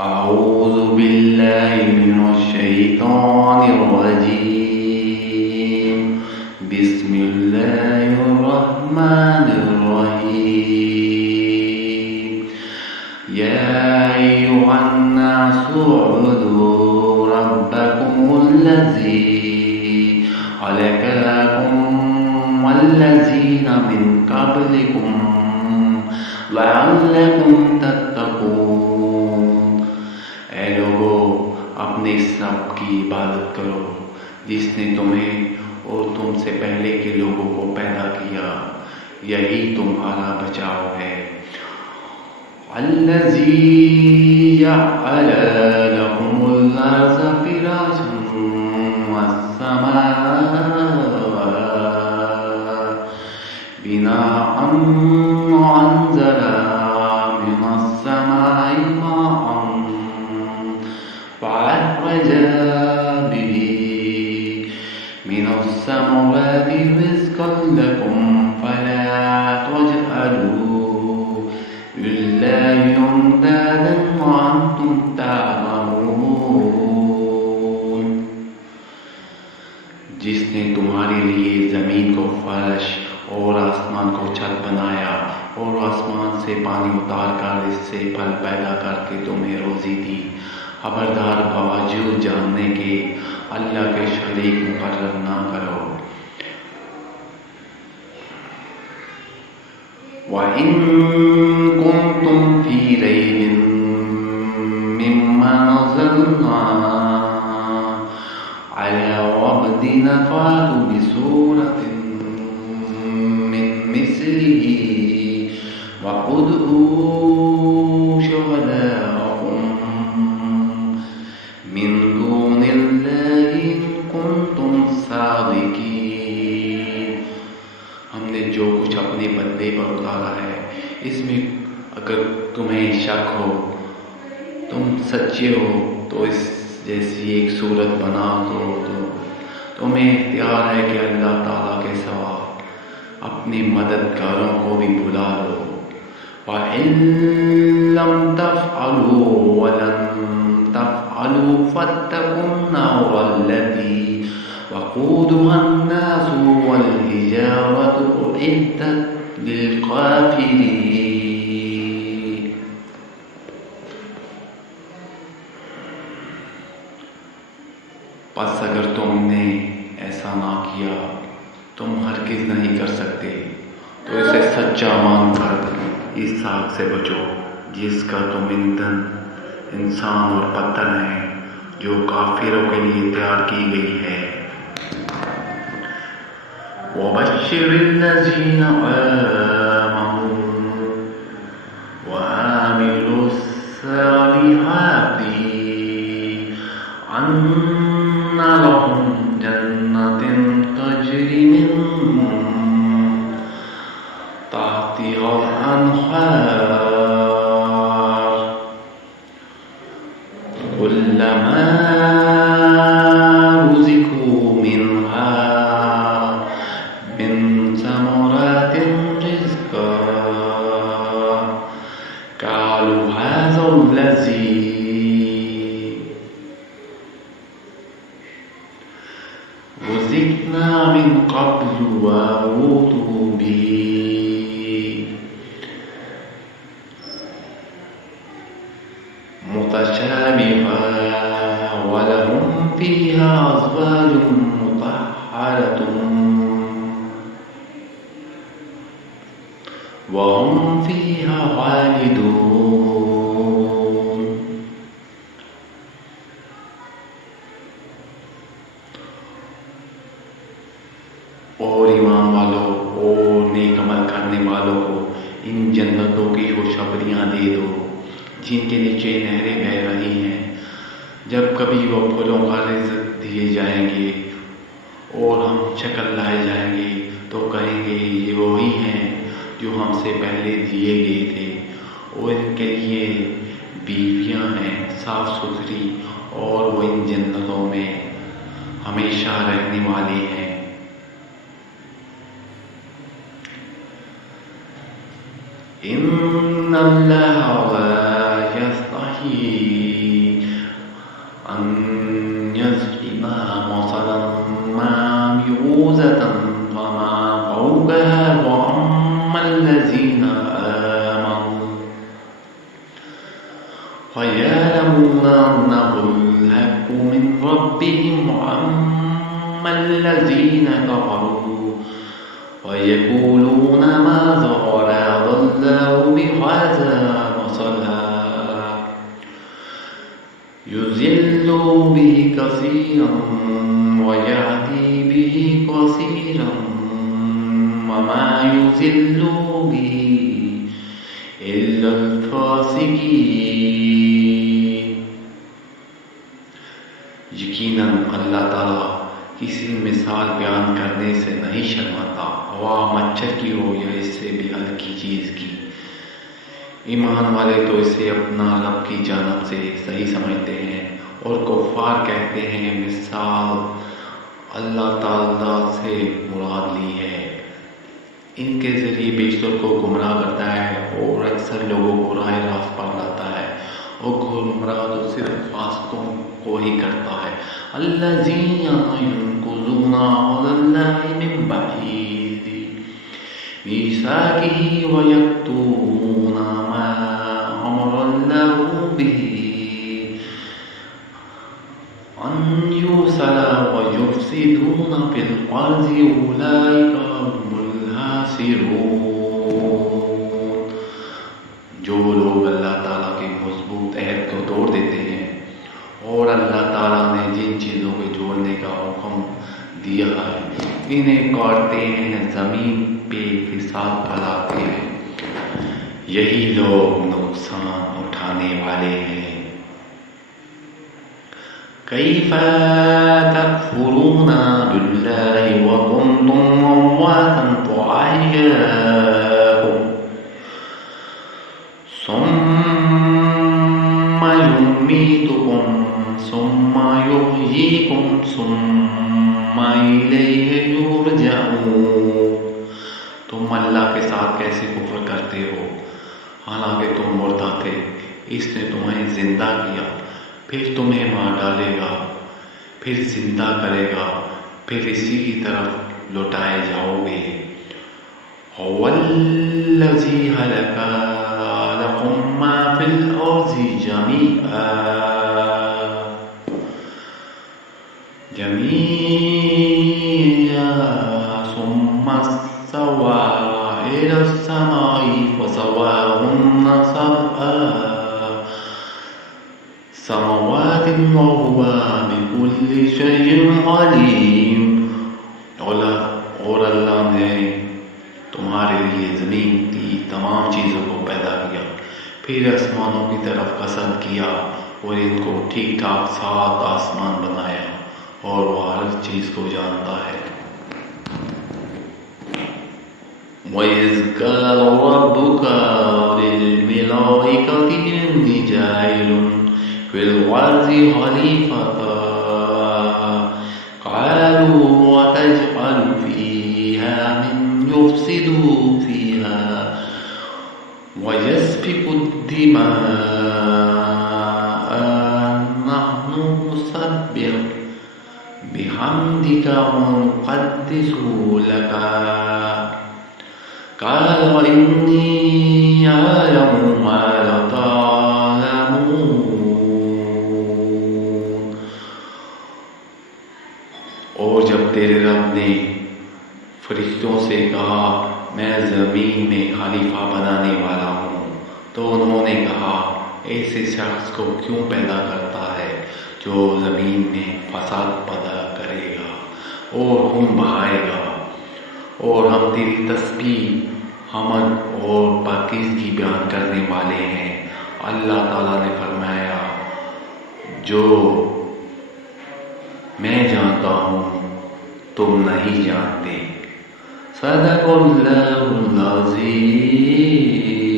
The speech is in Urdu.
أعوذ بالله من الشيطان الرجيم بسم الله الرحمن الرحيم يا أيها الناس اعبدوا ربكم الذي خلقكم والذين من قبلكم لعلكم تتقون اے لوگو اپنے اس رب کی عبادت کرو جس نے تمہیں اور تم سے پہلے کے لوگوں کو پیدا کیا، یہی تمہارا بچاؤ ہے۔ الذی جعل لکم الارض فراشا والسماء بناء وانزل من السماء ماء فأخرج به من الثمرات رزقا لكم فلا تجعلوا لله أندادا وأنتم تعلمون۔ جس نے تمہارے لیے زمین کو فرش اور آسمان کو چھت بنایا اور آسمان سے پانی اتار کر اس سے پھل پیدا کر کے تمہیں روزی دی، خبردار باوجود جاننے کے اللہ کے شریک مقرر نہ کرو۔ وَإِن كُنتُمْ فِي رَيْبٍ مِّمَّا نَزَّلْنَا عَلَىٰ عَبْدِنَا فَأْتُوا بِسُورَةٍ مِّن مِّثْلِهِ وَادْعُوا شُهَدَاءَكُم من دون اللہ ان کنتم صادقین۔ ہم نے جو کچھ اپنے بندے پر اتارا ہے اس میں اگر تمہیں شک ہو، تم سچے ہو تو اس جیسی ایک صورت بنا دو۔ تمہیں اختیار ہے کہ اللہ تعالیٰ کے سوا اپنے مددگاروں کو بھی بلا لو۔ وَإِن لَّمْ تَفْعَلُوا وَلَن تفعلوا فاتقوا النار التي وقودها الناس والحجارة أعدت للكافرين۔ پس اگر تم نے ایسا نہ کیا، تم ہرگز نہیں کر سکتے، تو اسے سچا مان کر اس آگ سے بچو جس کا تم ایندھن انسان اور پتھر ہیں جو کافروں کے لیے تیار کی گئی ہے۔ وَبَشِّرِ الَّذِينَ آمَنُوا وَعَمِلُوا الصَّالِحَاتِ أَنَّ لَهُمْ جَنَّاتٍ تَجْرِي مِن تَحْتِهَا الْأَنْهَارُ كلما رزقوا منها من ثمرات رزقا قالوا هذا الذي رزقنا من قبل وأوتوا به متشابها ولهم فيها أزواج مطهرة وهم فيها خالدون۔ اور ایمان والوں اور نیک عمل کرنے والوں کو ان جنتوں کی خوشخبریاں دے دو جن کے نیچے نہریں بہہ رہی ہیں۔ جب کبھی وہ پھولوں کا رزق دیے جائیں گے اور ہم شکل لائے جائیں گے تو کہیں گے یہ وہی ہیں جو ہم سے پہلے دیے گئے تھے، اور ان کے لیے بیویاں ہیں صاف ستھری اور وہ ان جنتوں میں ہمیشہ رہنے والے ہیں۔ إن الله لا يستحيي وَيَعْلَمُونَ أَنَّهُ الْحَقُّ مِنْ رَبِّهِمْ وَأَمَّا الَّذِينَ كَفَرُوا وَيَقُولُونَ مَاذَا أَرَادَ اللَّهُ بِهَذَا مَثَلًا يُضِلُّ بِهِ كَثِيرًا وَيَهْدِي بِهِ كَثِيرًا وَمَا يُضِلُّ بِهِ إِلَّا الْفَاسِقِينَ۔ یقیناً اللہ تعالیٰ کسی مثال بیان کرنے سے نہیں شرماتا، ہوا مچھر کی ہو یا اس سے بھی ہلکی چیز کی۔ ایمان والے تو اسے اپنا رب کی جانب سے صحیح سمجھتے ہیں، اور کفار کہتے ہیں مثال اللہ تعالیٰ سے مراد لی ہے۔ ان کے ذریعے بیشتر کو گمراہ کرتا ہے اور اکثر لوگوں کو راہ راست پر لاتا ہے، اور گمراہ تو صرف فاسقوں کو ہی کرتا ہے۔ الذین ينقضون عہد اللہ من بعد میثاقہ ویقطعون ما امر اللہ بہ ان یوصل ویفسدون فی الارض اولئک هم الخاسرون۔ جو لوگ اللہ تعالیٰ کے مضبوط عہد کو توڑ دیتے ہیں اور اللہ تعالیٰ نے جن چیزوں کو جوڑنے کا حکم دیا ہے انہیں کاٹتے ہیں، زمین پہ فساد پھیلاتے ہیں، یہی لوگ نقصان اٹھانے والے ہیں۔ کیف تکفرون باللہ وکنتم امواتا فاحیاکم ثم یمیتکم ثم یحییکم ثم الیہ یرجعون۔ تم اللہ کے ساتھ کیسے کفر کرتے ہو حالانکہ تم مردہ تھے؟ اس نے تمہیں زندہ کیا، پھر تمہیں مار ڈالے گا، پھر زندہ کرے گا، پھر اسی کی طرف لوٹائے جاؤ گے۔ هو الذی خلق لکم ما فی الارض جميعا ثم استوى إلى السماء فسواهن سبع سماوات وهو بكل شيء عليم۔ اور اللہ نے تمہارے لیے زمین کی تمام چیزوں کو پیدا کیا، پھر آسمانوں کی طرف قصد کیا اور ان کو ٹھیک ٹھاک 7 آسمان بنایا، اور وہ ہر چیز کو جانتا ہے۔ وَإِذْ قَالَ رَبُّكَ لِلْمَلَائِكَةِ إِنِّي جَاعِلٌ فِي الْأَرْضِ خَلِيفَةً قَالُوا أَتَجْعَلُ فِيهَا مَن يُفْسِدُ فِيهَا وَيَسْفِكُ الدِّمَاءَ نَحْنُ نُسَبِّحُ بِحَمْدِكَ وَنُقَدِّسُ لَكَ قَالَ إِنِّي أَعْلَمُ مَا لَا تَعْلَمُونَ۔ اور جب تیرے رب نے فرشتوں سے کہا میں زمین میں خلیفہ بنانے والا ہوں، تو انہوں نے کہا ایسے شخص کو کیوں پیدا کرتا ہے جو زمین میں فساد پیدا کرے گا اور خون بہائے گا، اور ہم تیری تسبیح، حمد اور پاکیزگی بیان کرنے والے ہیں۔ اللہ تعالیٰ نے فرمایا جو میں جانتا ہوں تم نہیں جانتے۔ صدق اللہ العظیم۔